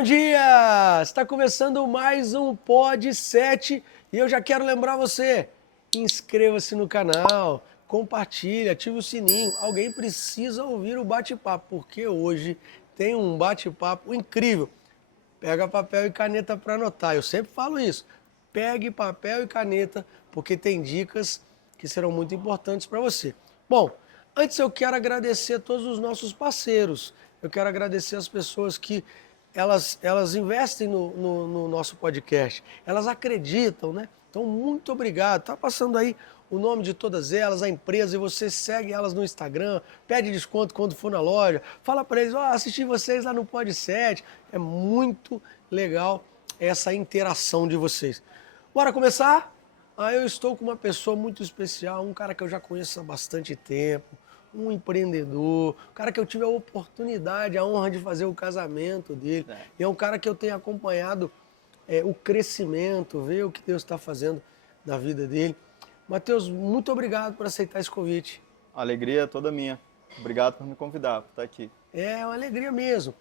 Bom dia! Está começando mais um Pod 7 e eu já quero lembrar você, inscreva-se no canal, compartilhe, ative o sininho. Alguém precisa ouvir o bate-papo, porque hoje tem um bate-papo incrível. Pega papel e caneta para anotar. Eu sempre falo isso. Pegue papel e caneta, porque tem dicas que serão muito importantes para você. Bom, antes eu quero agradecer a todos os nossos parceiros. Eu quero agradecer as pessoas que elas investem no nosso podcast. Elas acreditam, né? Então, muito obrigado. Tá passando aí o nome de todas elas, a empresa, e você segue elas no Instagram, pede desconto quando for na loja, fala para eles, assisti vocês lá no Pod 7. É muito legal essa interação de vocês. Bora começar? Eu estou com uma pessoa muito especial, um cara que eu já conheço há bastante tempo, um empreendedor, um cara que eu tive a oportunidade, a honra de fazer o casamento dele. E é um cara que eu tenho acompanhado o crescimento, ver o que Deus está fazendo na vida dele. Matheus, muito obrigado por aceitar esse convite. A alegria é toda minha. Obrigado por me convidar, por estar aqui. É uma alegria mesmo.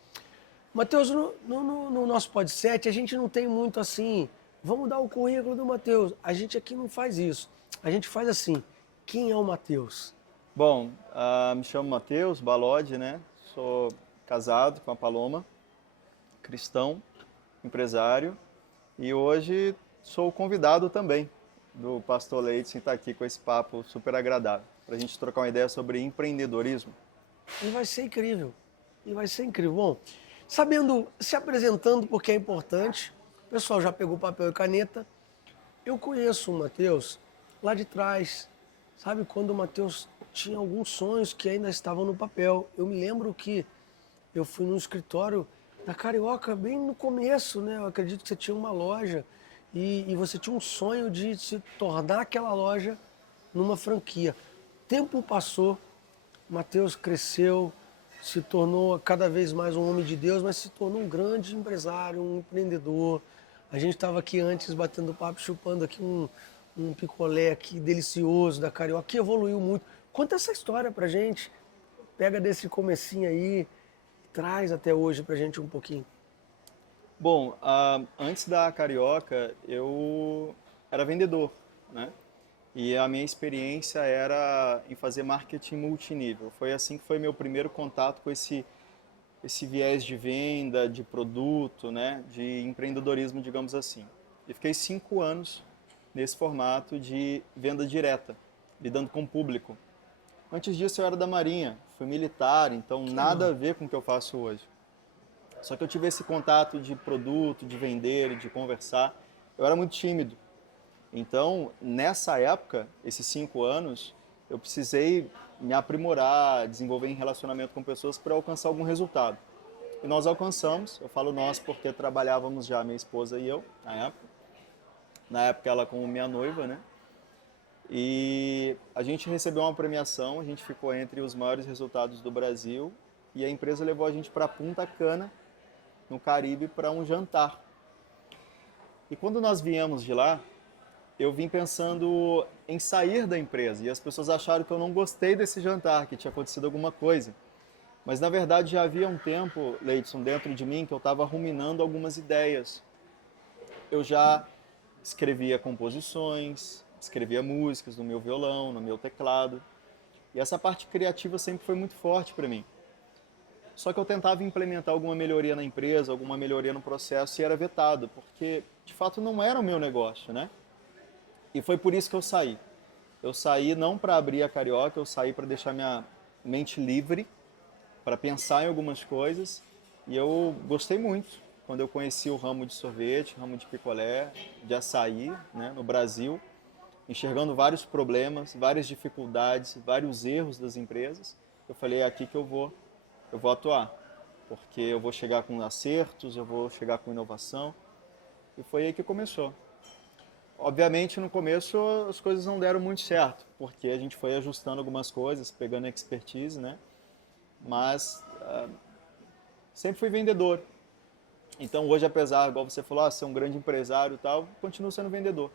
Matheus, no nosso podcast a gente não tem muito assim, vamos dar o currículo do Matheus. A gente aqui não faz isso. A gente faz assim, quem é o Matheus? Bom, me chamo Matheus Balodi, né? Sou casado com a Paloma, cristão, empresário, e hoje sou convidado também do Pastor Leite em estar aqui com esse papo super agradável, para a gente trocar uma ideia sobre empreendedorismo. E vai ser incrível. E vai ser incrível. Bom, sabendo, se apresentando porque é importante, o pessoal já pegou papel e caneta. Eu conheço o Matheus lá de trás, sabe, quando o Matheus tinha alguns sonhos que ainda estavam no papel. Eu me lembro que eu fui no escritório da Carioca bem no começo, né? Eu acredito que você tinha uma loja e você tinha um sonho de se tornar aquela loja numa franquia. Tempo passou, o Matheus cresceu, se tornou cada vez mais um homem de Deus, mas se tornou um grande empresário, um empreendedor. A gente estava aqui antes batendo papo, chupando aqui um picolé aqui delicioso da Carioca, que evoluiu muito. Conta essa história pra gente. Pega desse comecinho aí, traz até hoje pra gente um pouquinho. Bom, antes da Carioca, eu era vendedor, né? E a minha experiência era em fazer marketing multinível. Foi assim que foi meu primeiro contato com esse viés de venda, de produto, né? De empreendedorismo, digamos assim. E fiquei 5 anos nesse formato de venda direta, lidando com o público. Antes disso eu era da Marinha, fui militar, então nada a ver com o que eu faço hoje. Só que eu tive esse contato de produto, de vender, de conversar. Eu era muito tímido. Então, nessa época, esses 5 anos, eu precisei me aprimorar, desenvolver em relacionamento com pessoas para alcançar algum resultado. E nós alcançamos, eu falo nós porque trabalhávamos já, minha esposa e eu, na época. Na época ela como minha noiva, né? E a gente recebeu uma premiação, a gente ficou entre os maiores resultados do Brasil e a empresa levou a gente para Punta Cana, no Caribe, para um jantar. E quando nós viemos de lá, eu vim pensando em sair da empresa e as pessoas acharam que eu não gostei desse jantar, que tinha acontecido alguma coisa. Mas na verdade já havia um tempo, Leidson, dentro de mim que eu estava ruminando algumas ideias. Eu já escrevia composições, escrevia músicas no meu violão, no meu teclado. E essa parte criativa sempre foi muito forte para mim. Só que eu tentava implementar alguma melhoria na empresa, alguma melhoria no processo e era vetado, porque de fato não era o meu negócio, né? E foi por isso que eu saí. Eu saí não para abrir a Carioca, eu saí para deixar minha mente livre, para pensar em algumas coisas. E eu gostei muito quando eu conheci o ramo de sorvete, ramo de picolé, de açaí, né, no Brasil, enxergando vários problemas, várias dificuldades, vários erros das empresas. Eu falei, é aqui que eu vou atuar, porque eu vou chegar com acertos, eu vou chegar com inovação. E foi aí que começou. Obviamente, no começo as coisas não deram muito certo, porque a gente foi ajustando algumas coisas, pegando expertise, né? Mas sempre fui vendedor. Então hoje, apesar, igual você falou, ser um grande empresário e tal, continuo sendo vendedor.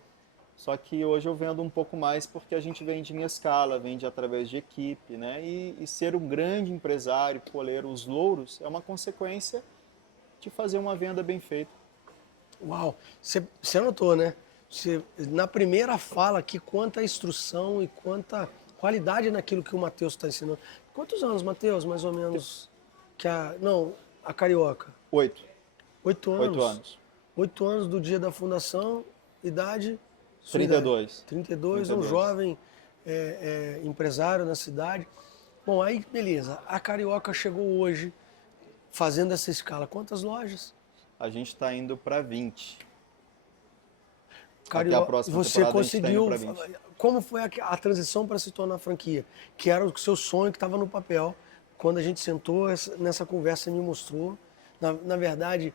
Só que hoje eu vendo um pouco mais porque a gente vende em escala, vende através de equipe, né? E ser um grande empresário, colher os louros, é uma consequência de fazer uma venda bem feita. Uau! Você anotou, né? Na primeira fala aqui, quanta instrução e quanta qualidade naquilo que o Matheus está ensinando. Quantos anos, Matheus, mais ou menos? Não, a Carioca. 8. 8 8 anos. anos. 8 anos do dia da fundação, idade? 32. 32, um jovem empresário na cidade. Bom, aí beleza, a Carioca chegou hoje fazendo essa escala. Quantas lojas? A gente está indo para 20. Carioca, Até a próxima você temporada conseguiu. a gente tá indo pra 20. Como foi a transição para se tornar franquia? Que era o seu sonho que estava no papel. Quando a gente sentou nessa conversa, você me mostrou. Na verdade,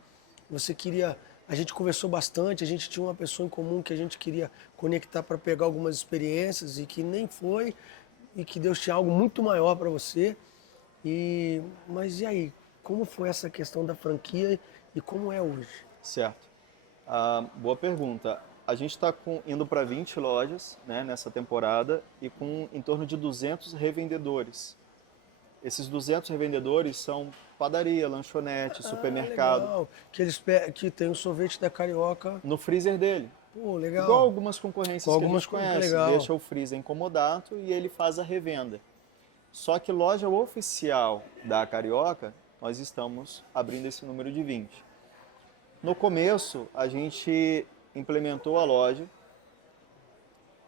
você queria. A gente conversou bastante, a gente tinha uma pessoa em comum que a gente queria conectar para pegar algumas experiências e que nem foi, e que Deus tinha algo muito maior para você. Mas e aí? Como foi essa questão da franquia e como é hoje? Certo. Boa pergunta. A gente está indo para 20 lojas, né, nessa temporada e com em torno de 200 revendedores. Esses 200 revendedores são padaria, lanchonete, supermercado. Legal. Que tem o sorvete da Carioca. No freezer dele. Pô, legal. Igual algumas concorrências Com algumas que a gente conhece. legal. Deixa o freezer incomodato e ele faz a revenda. Só que loja oficial da Carioca, nós estamos abrindo esse número de 20. No começo, a gente implementou a loja.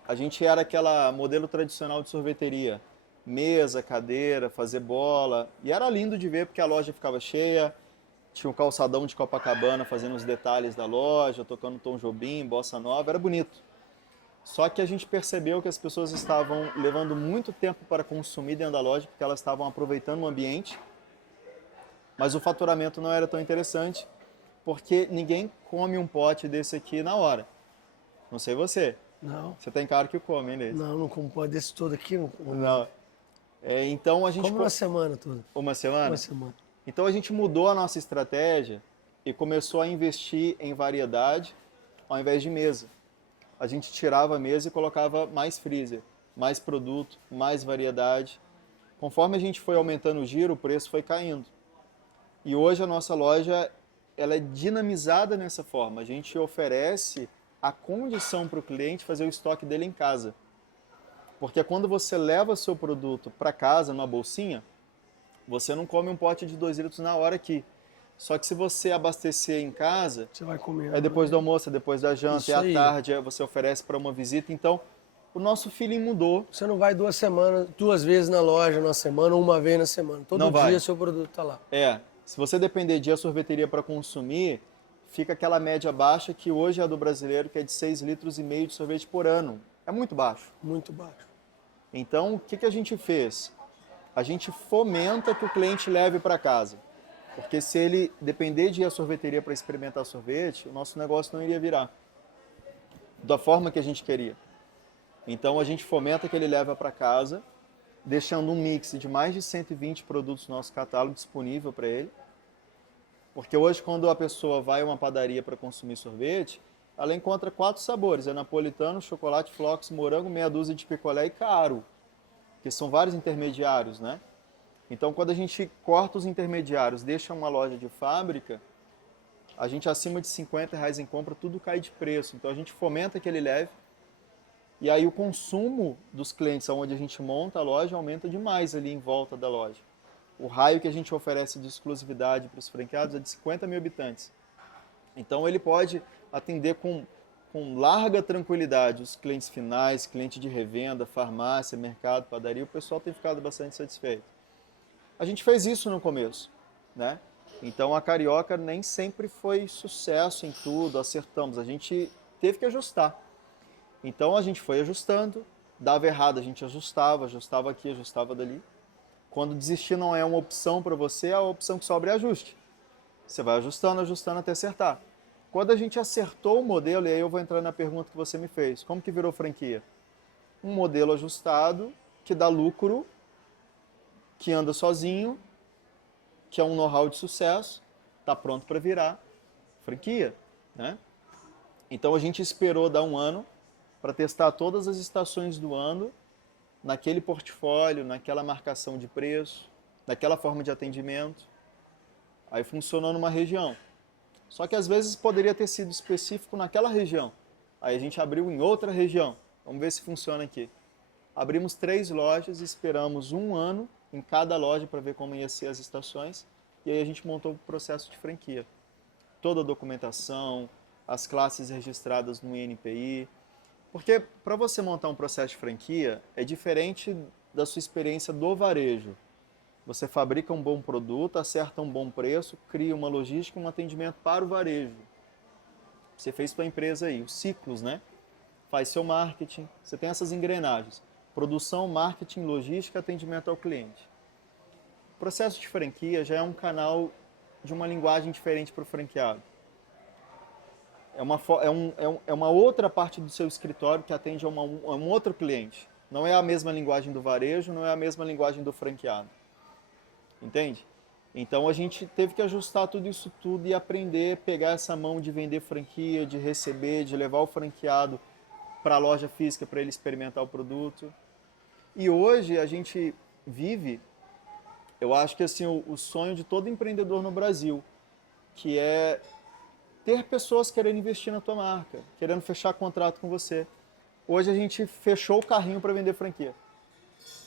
A gente era aquela modelo tradicional de sorveteria. Mesa, cadeira, fazer bola. E era lindo de ver porque a loja ficava cheia. Tinha um calçadão de Copacabana fazendo os detalhes da loja, tocando Tom Jobim, Bossa Nova. Era bonito. Só que a gente percebeu que as pessoas estavam levando muito tempo para consumir dentro da loja porque elas estavam aproveitando o ambiente. Mas o faturamento não era tão interessante porque ninguém come um pote desse aqui na hora. Não sei você. Não. Você tem cara que come, hein, Leite? Não como pode desse todo aqui. Não. Então a gente... Como uma semana toda. Uma semana? Uma semana. Então a gente mudou a nossa estratégia e começou a investir em variedade ao invés de mesa. A gente tirava a mesa e colocava mais freezer, mais produto, mais variedade. Conforme a gente foi aumentando o giro, o preço foi caindo. E hoje a nossa loja ela é dinamizada nessa forma. A gente oferece a condição para o cliente fazer o estoque dele em casa. Porque quando você leva seu produto para casa numa bolsinha, você não come um pote de 2 litros na hora aqui. Só que se você abastecer em casa, você vai comer. É depois do almoço, é depois da janta, Isso é à aí. tarde, você oferece para uma visita. Então, o nosso feeling mudou. Você não vai 2 semanas, 2 vezes na loja na semana ou uma vez na semana. Todo Não dia vai. seu produto está lá. Se você depender de ir à sorveteria para consumir, fica aquela média baixa que hoje é a do brasileiro, que é de 6,5 litros de sorvete por ano. É muito baixo. Muito baixo. Então, o que a gente fez? A gente fomenta que o cliente leve para casa. Porque se ele depender de ir à sorveteria para experimentar sorvete, o nosso negócio não iria virar da forma que a gente queria. Então, a gente fomenta que ele leve para casa, deixando um mix de mais de 120 produtos no nosso catálogo disponível para ele. Porque hoje, quando a pessoa vai a uma padaria para consumir sorvete, ela encontra 4 sabores. É napolitano, chocolate, flocos, morango, meia dúzia de picolé e caro. Que são vários intermediários, né? Então, quando a gente corta os intermediários, deixa uma loja de fábrica, a gente acima de R$50 em compra, tudo cai de preço. Então, a gente fomenta que ele leve. E aí o consumo dos clientes onde a gente monta a loja aumenta demais ali em volta da loja. O raio que a gente oferece de exclusividade para os franqueados é de 50 mil habitantes. Então, ele pode atender com larga tranquilidade os clientes finais, cliente de revenda, farmácia, mercado, padaria. O pessoal tem ficado bastante satisfeito. A gente fez isso no começo, né? Então a Carioca nem sempre foi sucesso em tudo, acertamos. A gente teve que ajustar. Então a gente foi ajustando, dava errado, a gente ajustava aqui, ajustava dali. Quando desistir não é uma opção para você, a opção que sobra é ajuste. Você vai ajustando, ajustando até acertar. Quando a gente acertou o modelo, e aí eu vou entrar na pergunta que você me fez, como que virou franquia? Um modelo ajustado, que dá lucro, que anda sozinho, que é um know-how de sucesso, está pronto para virar franquia, né? Então a gente esperou dar 1 ano para testar todas as estações do ano naquele portfólio, naquela marcação de preço, naquela forma de atendimento. Aí funcionou numa região. Só que às vezes poderia ter sido específico naquela região. Aí a gente abriu em outra região. Vamos ver se funciona aqui. Abrimos 3 lojas, esperamos 1 ano em cada loja para ver como ia ser as estações. E aí a gente montou o processo de franquia. Toda a documentação, as classes registradas no INPI. Porque para você montar um processo de franquia, é diferente da sua experiência do varejo. Você fabrica um bom produto, acerta um bom preço, cria uma logística e um atendimento para o varejo. Você fez sua empresa aí, os ciclos, né? Faz seu marketing, você tem essas engrenagens. Produção, marketing, logística, atendimento ao cliente. O processo de franquia já é um canal de uma linguagem diferente para o franqueado. É uma outra parte do seu escritório que atende a um outro cliente. Não é a mesma linguagem do varejo, não é a mesma linguagem do franqueado. Entende? Então a gente teve que ajustar tudo isso tudo e aprender, pegar essa mão de vender franquia, de receber, de levar o franqueado para a loja física para ele experimentar o produto. E hoje a gente vive, eu acho que assim, o sonho de todo empreendedor no Brasil, que é ter pessoas querendo investir na tua marca, querendo fechar contrato com você. Hoje a gente fechou o carrinho para vender franquia.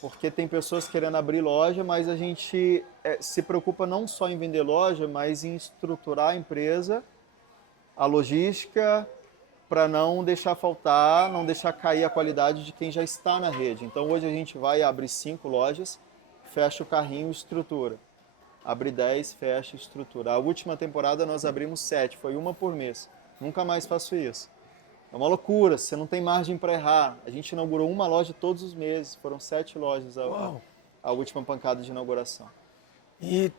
Porque tem pessoas querendo abrir loja, mas a gente se preocupa não só em vender loja, mas em estruturar a empresa, a logística, para não deixar faltar, não deixar cair a qualidade de quem já está na rede. Então hoje a gente vai abrir 5 lojas, fecha o carrinho e estrutura. Abre 10, fecha e estrutura. A última temporada nós abrimos 7, foi uma por mês. Nunca mais faço isso. É uma loucura, você não tem margem para errar. A gente inaugurou uma loja todos os meses, foram 7 lojas a última pancada de inauguração. E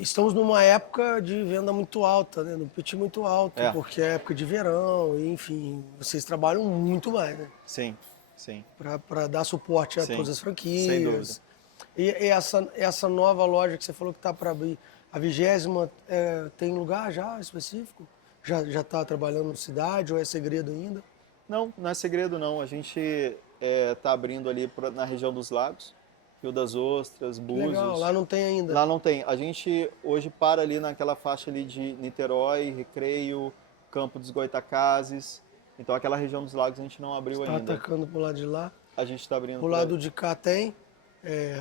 estamos numa época de venda muito alta, né? Num pitch muito alto, porque é época de verão, e, enfim, vocês trabalham muito mais, né? Sim, sim. Para dar suporte a todas as franquias. Sem dúvida. E essa nova loja que você falou que está para abrir, a 20ª, tem lugar já específico? Já está trabalhando na cidade ou é segredo ainda? Não, não é segredo não. A gente está abrindo ali na região dos Lagos, Rio das Ostras, Búzios. Legal, lá não tem ainda. Lá não tem. A gente hoje para ali naquela faixa ali de Niterói, Recreio, Campo dos Goitacazes. Então aquela região dos Lagos a gente não abriu ainda. Está atacando pro lado de lá? A gente está abrindo. Pro lado de cá tem?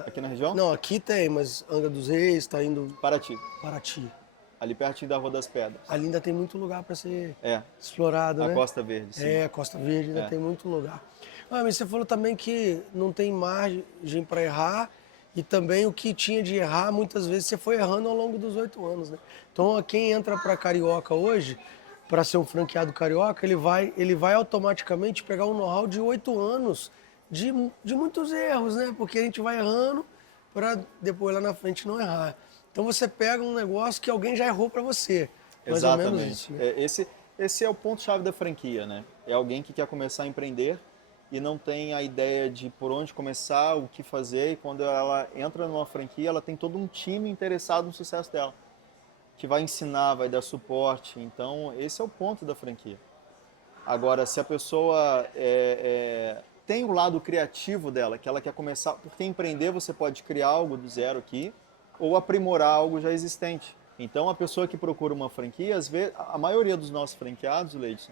Aqui na região? Não, aqui tem, mas Angra dos Reis está indo... Paraty. Paraty. Ali pertinho da Rua das Pedras. Ali ainda tem muito lugar para ser explorado, a né? Costa Verde, sim. A Costa Verde ainda tem muito lugar. Mas você falou também que não tem margem para errar e também o que tinha de errar, muitas vezes você foi errando ao longo dos 8 anos, né? Então, quem entra para Carioca hoje, para ser um franqueado carioca, ele vai automaticamente pegar um know-how de 8 anos de muitos erros, né? Porque a gente vai errando para depois lá na frente não errar. Então você pega um negócio que alguém já errou para você. Mais Exatamente. ou menos isso, né? Esse é o ponto-chave da franquia, né? É alguém que quer começar a empreender e não tem a ideia de por onde começar, o que fazer. E quando ela entra numa franquia, ela tem todo um time interessado no sucesso dela, que vai ensinar, vai dar suporte. Então, esse é o ponto da franquia. Agora, se a pessoa tem o lado criativo dela, que ela quer começar... Porque empreender, você pode criar algo do zero aqui, ou aprimorar algo já existente. Então, a pessoa que procura uma franquia, às vezes, a maioria dos nossos franqueados, Leidson,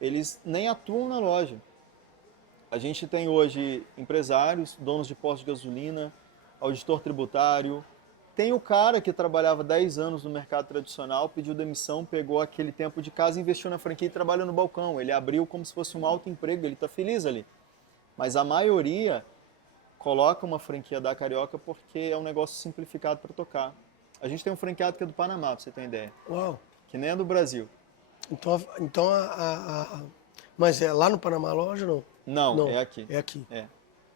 eles nem atuam na loja. A gente tem hoje empresários, donos de postos de gasolina, auditor tributário. Tem o cara que trabalhava 10 anos no mercado tradicional, pediu demissão, pegou aquele tempo de casa, investiu na franquia e trabalha no balcão. Ele abriu como se fosse um autoemprego, ele está feliz ali. Mas a maioria coloca uma franquia da Carioca porque é um negócio simplificado para tocar. A gente tem um franqueado que é do Panamá, para você ter uma ideia. Uau! Que nem é do Brasil. Então mas é lá no Panamá a loja ou não? Não, é aqui. É aqui.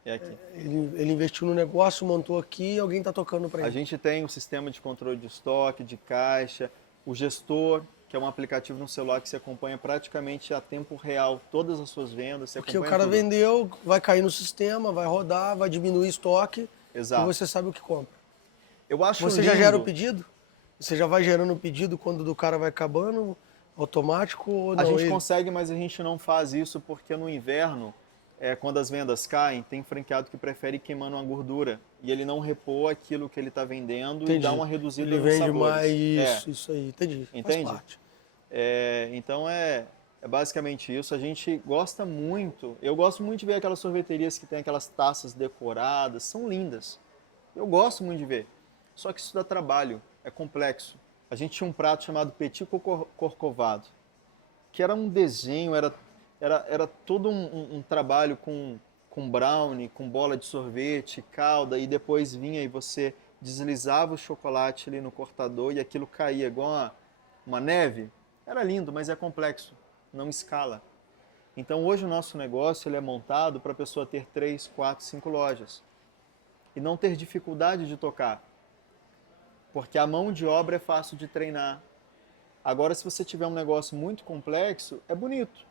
É aqui. Ele investiu no negócio, montou aqui e alguém está tocando para ele. A gente tem o sistema de controle de estoque, de caixa, o gestor, que é um aplicativo no celular que você acompanha praticamente a tempo real todas as suas vendas. Porque o cara vendeu, vai cair no sistema, vai rodar, vai diminuir estoque. Exato. E você sabe o que compra. Eu acho Você lindo. já gera o pedido? Você já vai gerando o pedido quando do cara vai acabando, automático ou não? A gente consegue, mas a gente não faz isso porque no inverno, quando as vendas caem, tem franqueado que prefere ir queimando uma gordura e ele não repor aquilo que ele está vendendo. Entendi. E dá uma reduzida ele nos vende sabores. Mais isso aí, entendi. Entende? Faz parte. Então é basicamente isso. A gente gosta muito, eu gosto muito de ver aquelas sorveterias que tem aquelas taças decoradas, são lindas. Eu gosto muito de ver. Só que isso dá trabalho, é complexo. A gente tinha um prato chamado Petit Corcovado, que era um desenho, era todo um trabalho com brownie, com bola de sorvete, calda, e depois vinha e você deslizava o chocolate ali no cortador e aquilo caía igual uma neve. Era lindo, mas é complexo, não escala. Então hoje o nosso negócio ele é montado para a pessoa ter 3, 4, 5 lojas e não ter dificuldade de tocar, porque a mão de obra é fácil de treinar. Agora, se você tiver um negócio muito complexo, é bonito.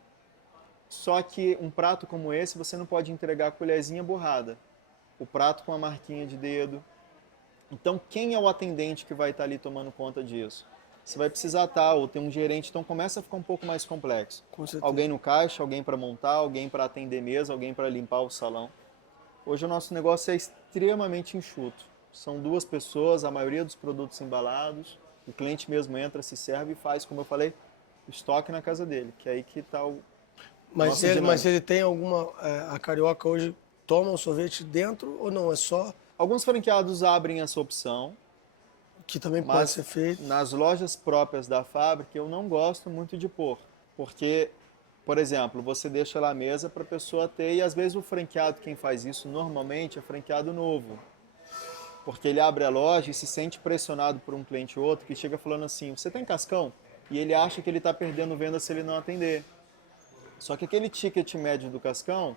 Só que um prato como esse você não pode entregar a colherzinha borrada. O prato com a marquinha de dedo. Então, quem é o atendente que vai estar ali tomando conta disso? Você vai precisar estar, ou ter um gerente, então começa a ficar um pouco mais complexo. Com certeza. Alguém no caixa, alguém para montar, alguém para atender mesa, alguém para limpar o salão. Hoje o nosso negócio é extremamente enxuto. São 2 pessoas, a maioria dos produtos embalados. O cliente mesmo entra, se serve e faz, como eu falei, o estoque na casa dele, que é aí que está o Mas ele tem alguma... a Carioca hoje toma o sorvete dentro ou não? É só Alguns franqueados abrem essa opção, que também pode mas ser feito? nas lojas próprias da fábrica eu não gosto muito de pôr, porque, por exemplo, você deixa lá a mesa para a pessoa ter, e às vezes o franqueado, quem faz isso normalmente é franqueado novo, porque ele abre a loja e se sente pressionado por um cliente ou outro que chega falando assim, você tem cascão? E ele acha que ele está perdendo venda se ele não atender. Só que aquele ticket médio do cascão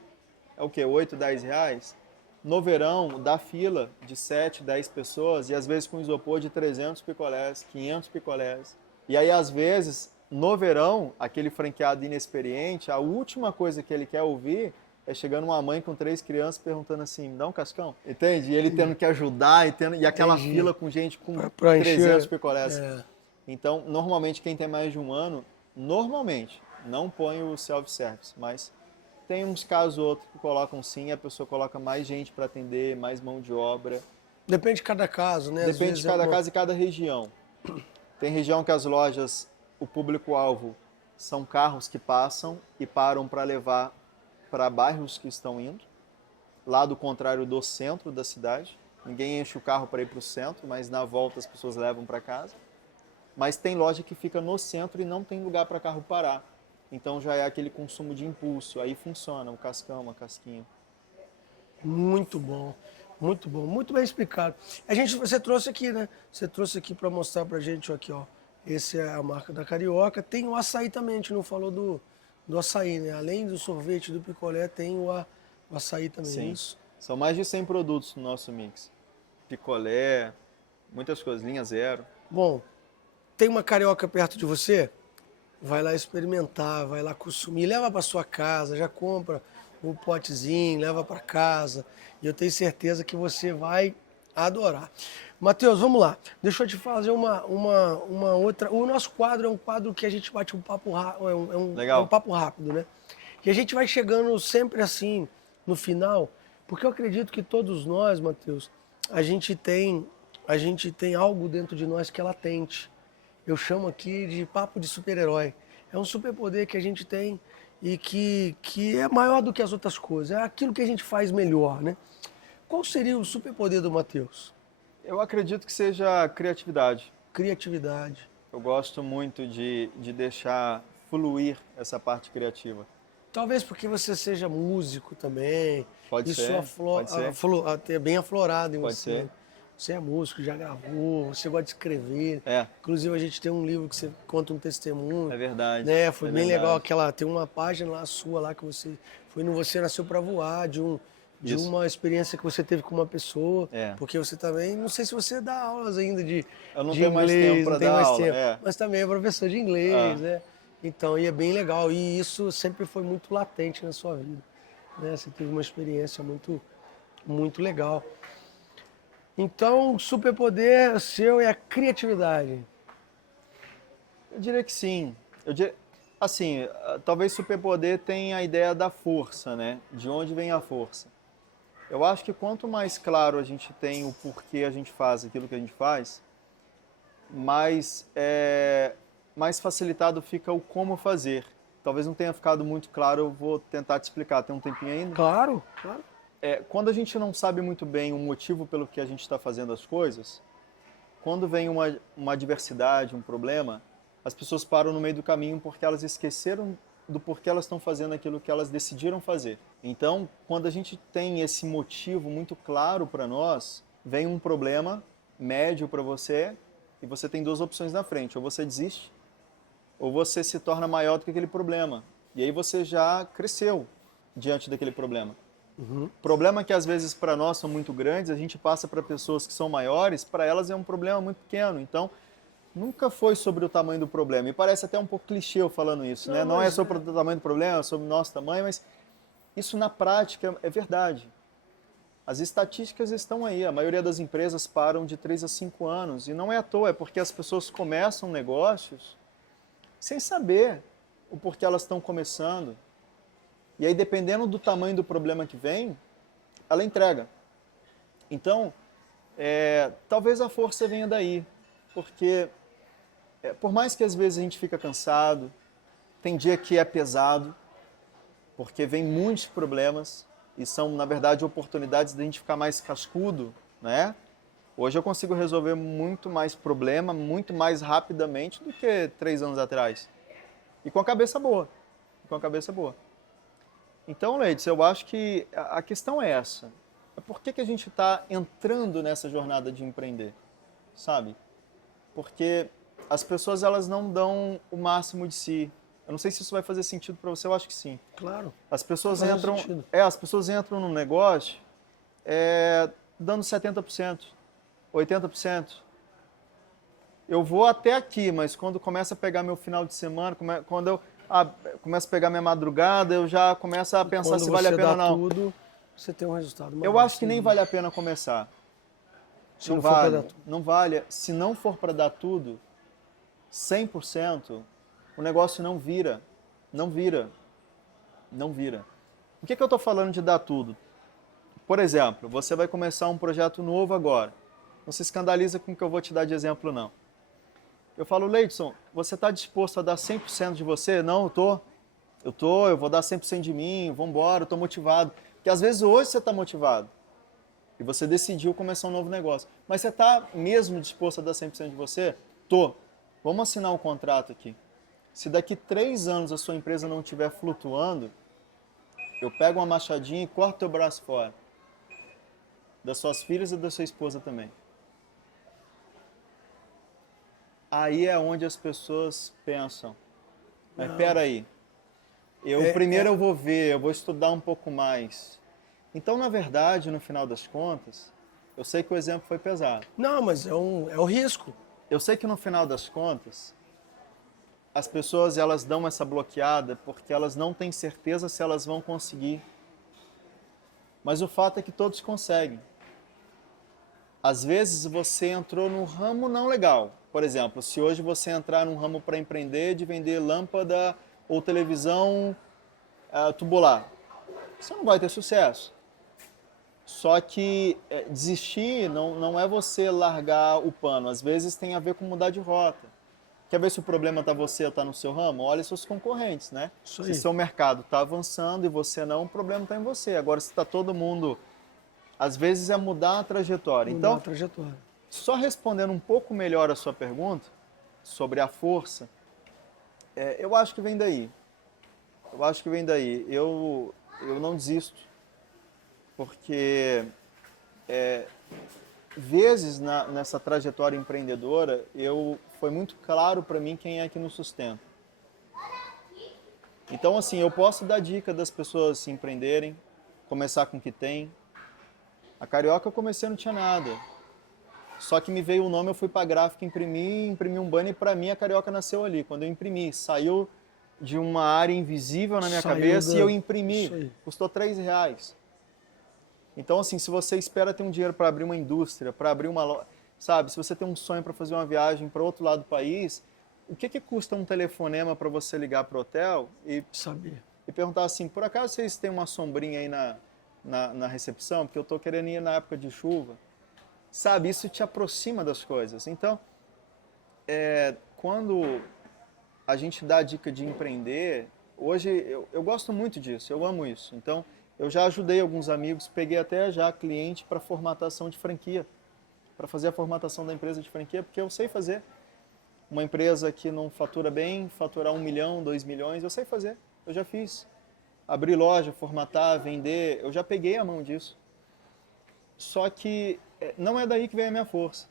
é o quê? 8, 10 reais? No verão, dá fila de 7, 10 pessoas e às vezes com isopor de 300 picolés, 500 picolés. E aí, às vezes, no verão, aquele franqueado inexperiente, a última coisa que ele quer ouvir é chegando uma mãe com 3 crianças perguntando assim, me dá um cascão? Entende? E ele tendo que ajudar e aquela fila com gente com Pra 300 encher, picolés. Então, normalmente, quem tem mais de um ano, normalmente, não põe o self-service, mas tem uns casos ou outros que colocam sim, a pessoa coloca mais gente para atender, mais mão de obra. Depende de cada caso, né? Às Depende vezes de cada caso e cada região. Tem região que as lojas, o público-alvo são carros que passam e param para levar para bairros que estão indo, lado contrário do centro da cidade. Ninguém enche o carro para ir para o centro, mas na volta as pessoas levam para casa. Mas tem loja que fica no centro e não tem lugar para carro parar. Então já é aquele consumo de impulso. Aí funciona, um cascão, uma casquinha. Muito bom, muito bem explicado. Você trouxe aqui, né? Você trouxe aqui para mostrar pra gente, ó, aqui, ó. Esse é a marca da Carioca. Tem o açaí também, a gente não falou do açaí, né? Além do sorvete, do picolé, tem o açaí também, Sim. isso? São mais de 100 produtos no nosso mix. Picolé, muitas coisas, linha zero. Bom, tem uma Carioca perto de você? Vai lá experimentar, vai lá consumir, leva para sua casa, já compra um potezinho, leva para casa. E eu tenho certeza que você vai adorar. Matheus, vamos lá. Deixa eu te fazer uma outra. O nosso quadro é um quadro que a gente bate um papo rápido, Legal. um papo rápido, né? E a gente vai chegando sempre assim no final, porque eu acredito que todos nós, Matheus, a gente tem algo dentro de nós que é latente. Eu chamo aqui de papo de super-herói. É um superpoder que a gente tem e que é maior do que as outras coisas. É aquilo que a gente faz melhor, né? Qual seria o superpoder do Matheus? Eu acredito que seja a criatividade. Criatividade. Eu gosto muito de deixar fluir essa parte criativa. Talvez porque você seja músico também. Pode Isso ser, pode ser. é bem aflorado em Pode você. ser. Você é músico, já gravou, você gosta de escrever. É. Inclusive, a gente tem um livro que você conta um testemunho. É verdade. Né? Foi é bem verdade. legal tem uma página lá sua lá que você foi no Você Nasceu para Voar, de Isso. uma experiência que você teve com uma pessoa. É. Porque você também, não sei se você dá aulas ainda Eu não de tenho mais inglês, tempo para não tem dar mais aula. tempo, É. mas também é professor de inglês, né? Então, e é bem legal. E isso sempre foi muito latente na sua vida, né? Você teve uma experiência muito, muito legal. Então, o superpoder seu é a criatividade. Eu diria que sim. Assim, talvez superpoder tenha a ideia da força, né? De onde vem a força. Eu acho que quanto mais claro a gente tem o porquê a gente faz aquilo que a gente faz, mais mais facilitado fica o como fazer. Talvez não tenha ficado muito claro, eu vou tentar te explicar. Tem um tempinho ainda? Claro, claro. Quando a gente não sabe muito bem o motivo pelo que a gente está fazendo as coisas, quando vem uma adversidade, um problema, as pessoas param no meio do caminho porque elas esqueceram do porquê elas estão fazendo aquilo que elas decidiram fazer. Então, quando a gente tem esse motivo muito claro para nós, vem um problema médio para você e você tem duas opções na frente. Ou você desiste, ou você se torna maior do que aquele problema. E aí você já cresceu diante daquele problema. Problema que às vezes para nós são muito grandes, a gente passa para pessoas que são maiores, para elas é um problema muito pequeno. Então, nunca foi sobre o tamanho do problema. E parece até um pouco clichê eu falando isso, né? Não é sobre o tamanho do problema, é sobre o nosso tamanho, mas isso na prática é verdade. As estatísticas estão aí. A maioria das empresas param de 3 a 5 anos. E não é à toa, é porque as pessoas começam negócios sem saber o porquê elas estão começando. E aí, dependendo do tamanho do problema que vem, ela entrega. Então, talvez a força venha daí. Porque, por mais que às vezes a gente fica cansado, tem dia que é pesado, porque vem muitos problemas e são, na verdade, oportunidades de a gente ficar mais cascudo, né? Hoje eu consigo resolver muito mais problema, muito mais rapidamente do que 3 anos atrás. E com a cabeça boa. Com a cabeça boa. Então, Leides, eu acho que a questão é essa. Por que a gente está entrando nessa jornada de empreender? Sabe? Porque as pessoas elas não dão o máximo de si. Eu não sei se isso vai fazer sentido para você, eu acho que sim. Claro. As pessoas Faz entram, sentido. as pessoas entram no negócio dando 70%, 80%. Eu vou até aqui, mas quando começa a pegar meu final de semana, quando eu começo a pegar minha madrugada, eu já começo a pensar Quando se vale a pena ou dá não. tudo, você tem um resultado maior. Eu acho que nem vale a pena começar. Se Não não for pra vale, dar tudo. não vale. Se não for para dar tudo, 100%, o negócio não vira. Não vira. Não vira. O que eu estou falando de dar tudo? Por exemplo, você vai começar um projeto novo agora. Não se escandaliza com o que eu vou te dar de exemplo, não. Eu falo, Leidson, você está disposto a dar 100% de você? Não, eu vou dar 100% de mim, vamos embora, eu estou motivado. Porque às vezes hoje você está motivado e você decidiu começar um novo negócio. Mas você está mesmo disposto a dar 100% de você? Tô. Vamos assinar um contrato aqui. Se daqui 3 anos a sua empresa não estiver flutuando, eu pego uma machadinha e corto teu braço fora. Das suas filhas e da sua esposa também. Aí é onde as pessoas pensam. Mas peraí, primeiro eu vou ver, eu vou estudar um pouco mais. Então, na verdade, no final das contas, eu sei que o exemplo foi pesado. Não, mas é um risco. Eu sei que no final das contas, as pessoas elas dão essa bloqueada porque elas não têm certeza se elas vão conseguir. Mas o fato é que todos conseguem. Às vezes você entrou num ramo não legal. Por exemplo, se hoje você entrar num ramo para empreender de vender lâmpada ou televisão tubular, você não vai ter sucesso. Só que desistir não é você largar o pano. Às vezes tem a ver com mudar de rota. Quer ver se o problema está você ou está no seu ramo? Olha seus concorrentes, né? Isso aí. Se seu mercado está avançando e você não, o problema está em você. Agora, se está todo mundo... Às vezes é mudar a trajetória. Mudar Então, a trajetória. só respondendo um pouco melhor a sua pergunta sobre a força, eu acho que vem daí. Eu acho que vem daí. Eu não desisto, porque vezes nessa trajetória empreendedora, foi muito claro para mim quem é que nos sustenta. Então, assim, eu posso dar dica das pessoas se empreenderem, começar com o que tem. A Carioca eu comecei não tinha nada. Só que me veio o nome, eu fui para a gráfica imprimi um banner e para mim a Carioca nasceu ali. Quando eu imprimi, saiu de uma área invisível na minha cabeça e eu imprimi. Custou R$3. Então, assim, se você espera ter um dinheiro para abrir uma indústria, para abrir uma loja, sabe? Se você tem um sonho para fazer uma viagem para outro lado do país, o que custa um telefonema para você ligar para o hotel e perguntar assim, por acaso vocês têm uma sombrinha aí na recepção, porque eu estou querendo ir na época de chuva. Sabe, isso te aproxima das coisas. Então, quando a gente dá a dica de empreender, hoje eu gosto muito disso, eu amo isso. Então, eu já ajudei alguns amigos, peguei até já cliente para formatação de franquia, para fazer a formatação da empresa de franquia, porque eu sei fazer. Uma empresa que não fatura bem, faturar 1 milhão, 2 milhões, eu sei fazer, eu já fiz. Abrir loja, formatar, vender, eu já peguei a mão disso. Só que não é daí que vem a minha força.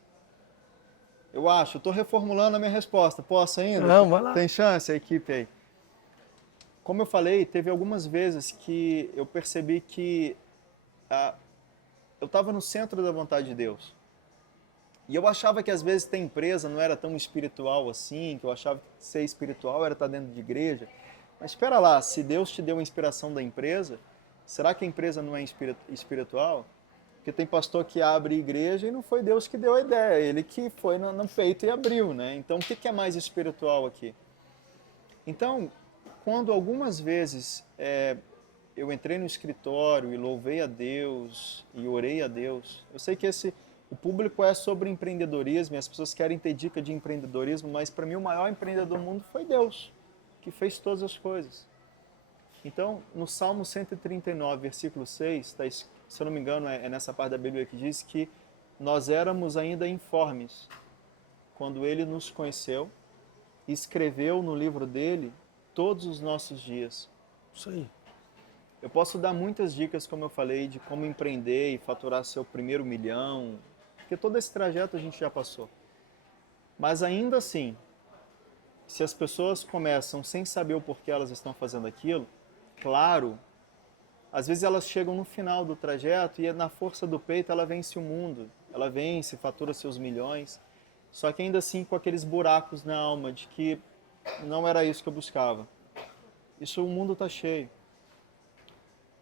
Eu acho, eu estou reformulando a minha resposta. Posso ainda? Não, vai lá. Tem chance a equipe aí? Como eu falei, teve algumas vezes que eu percebi que eu estava no centro da vontade de Deus. E eu achava que às vezes ter empresa não era tão espiritual assim, que eu achava que ser espiritual era estar dentro de igreja. Mas espera lá, se Deus te deu a inspiração da empresa, será que a empresa não é espiritual? Porque tem pastor que abre igreja e não foi Deus que deu a ideia, ele que foi no peito e abriu, né? Então o que é mais espiritual aqui? Então, quando algumas vezes eu entrei no escritório e louvei a Deus e orei a Deus, eu sei que o público é sobre empreendedorismo e as pessoas querem ter dica de empreendedorismo, mas para mim o maior empreendedor do mundo foi Deus, que fez todas as coisas. Então, no Salmo 139, versículo 6, se eu não me engano, é nessa parte da Bíblia que diz que nós éramos ainda informes quando Ele nos conheceu e escreveu no livro dele todos os nossos dias. Isso aí. Eu posso dar muitas dicas, como eu falei, de como empreender e faturar seu primeiro milhão, porque todo esse trajeto a gente já passou. Mas ainda assim, se as pessoas começam sem saber o porquê elas estão fazendo aquilo, claro, às vezes elas chegam no final do trajeto e na força do peito ela vence o mundo, ela vence, fatura seus milhões, só que ainda assim com aqueles buracos na alma de que não era isso que eu buscava. Isso, o mundo está cheio.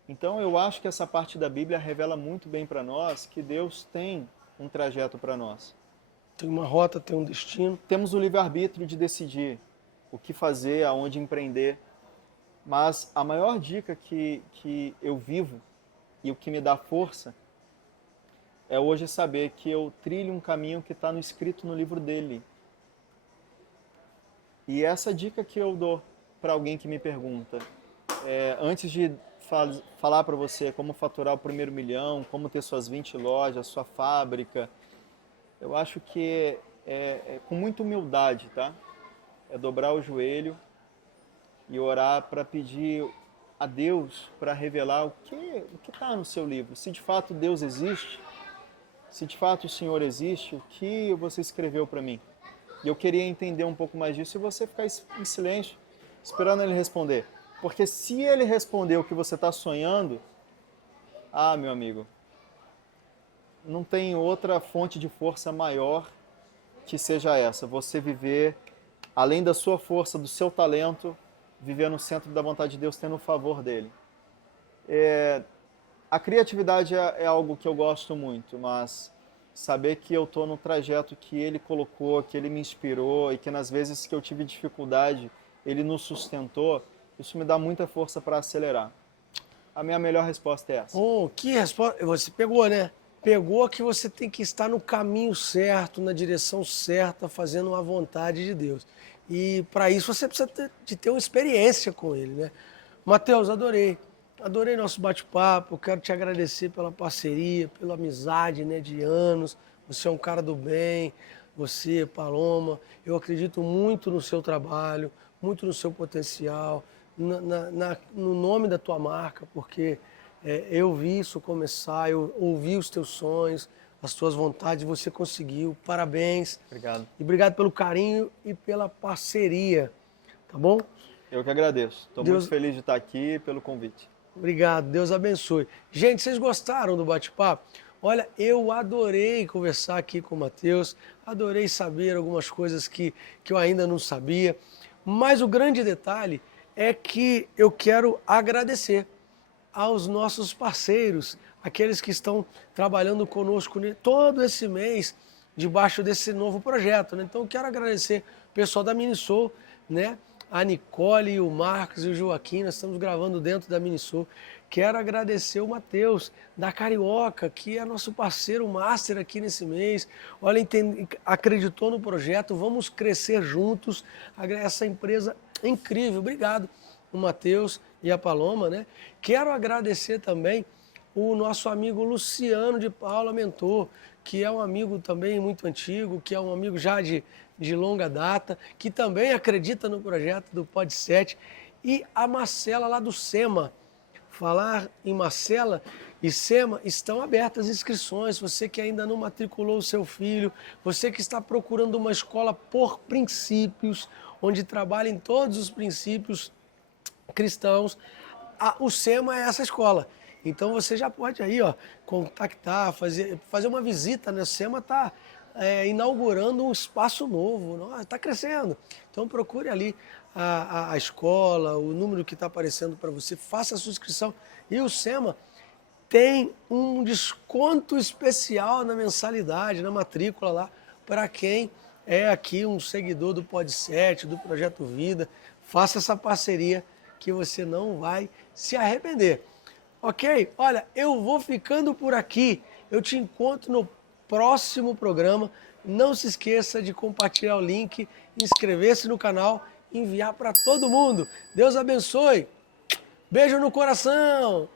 Então eu acho que essa parte da Bíblia revela muito bem para nós que Deus tem um trajeto para nós. Tem uma rota, tem um destino. Temos o livre-arbítrio de decidir o que fazer, aonde empreender. Mas a maior dica que eu vivo e o que me dá força é hoje saber que eu trilho um caminho que está escrito no livro dele. E essa dica que eu dou para alguém que me pergunta, antes de falar para você como faturar o primeiro milhão, como ter suas 20 lojas, sua fábrica, eu acho que é com muita humildade, tá? É dobrar o joelho e orar para pedir a Deus para revelar o que está no seu livro. Se de fato Deus existe, se de fato o Senhor existe, o que você escreveu para mim? E eu queria entender um pouco mais disso e você ficar em silêncio, esperando ele responder. Porque se ele responder o que você está sonhando, meu amigo, não tem outra fonte de força maior que seja essa. Você viver, além da sua força, do seu talento, viver no centro da vontade de Deus, tendo o favor dele. A criatividade é algo que eu gosto muito, mas saber que eu estou no trajeto que ele colocou, que ele me inspirou e que nas vezes que eu tive dificuldade, ele nos sustentou, isso me dá muita força para acelerar. A minha melhor resposta é essa. Oh, que resposta! Você pegou, né? Pegou que você tem que estar no caminho certo, na direção certa, fazendo a vontade de Deus. E para isso você precisa de ter uma experiência com ele, né? Matheus, adorei. Adorei nosso bate-papo. Quero te agradecer pela parceria, pela amizade, né, de anos. Você é um cara do bem. Você, Paloma, eu acredito muito no seu trabalho, muito no seu potencial, no nome da tua marca, porque eu vi isso começar, eu ouvi os teus sonhos, as tuas vontades, você conseguiu. Parabéns. Obrigado. E obrigado pelo carinho e pela parceria, tá bom? Eu que agradeço. Estou muito feliz de estar aqui pelo convite. Obrigado, Deus abençoe. Gente, vocês gostaram do bate-papo? Olha, eu adorei conversar aqui com o Matheus, adorei saber algumas coisas que eu ainda não sabia, mas o grande detalhe é que eu quero agradecer aos nossos parceiros, aqueles que estão trabalhando conosco todo esse mês, debaixo desse novo projeto, né? Então eu quero agradecer o pessoal da Minisoul, né? a Nicole e o Marcos e o Joaquim, nós estamos gravando dentro da Minisul. Quero agradecer o Matheus, da Carioca, que é nosso parceiro master aqui nesse mês. Olha, acreditou no projeto, vamos crescer juntos. Essa empresa é incrível. Obrigado, o Matheus e a Paloma, né? Quero agradecer também o nosso amigo Luciano de Paula Mentor, que é um amigo também muito antigo, que é um amigo já de longa data, que também acredita no projeto do Pod 7, e a Marcela lá do SEMA. Falar em Marcela e SEMA, estão abertas as inscrições. Você que ainda não matriculou o seu filho, você que está procurando uma escola por princípios, onde trabalhem todos os princípios cristãos, o SEMA é essa escola. Então você já pode aí, ó, contactar, fazer uma visita, né? O SEMA está inaugurando um espaço novo, está crescendo. Então procure ali a escola, o número que está aparecendo para você, faça a sua inscrição. E o SEMA tem um desconto especial na mensalidade, na matrícula lá, para quem é aqui um seguidor do Pod 7, do Projeto Vida. Faça essa parceria que você não vai se arrepender. Ok? Olha, eu vou ficando por aqui. Eu te encontro no próximo programa. Não se esqueça de compartilhar o link, inscrever-se no canal, enviar para todo mundo. Deus abençoe. Beijo no coração.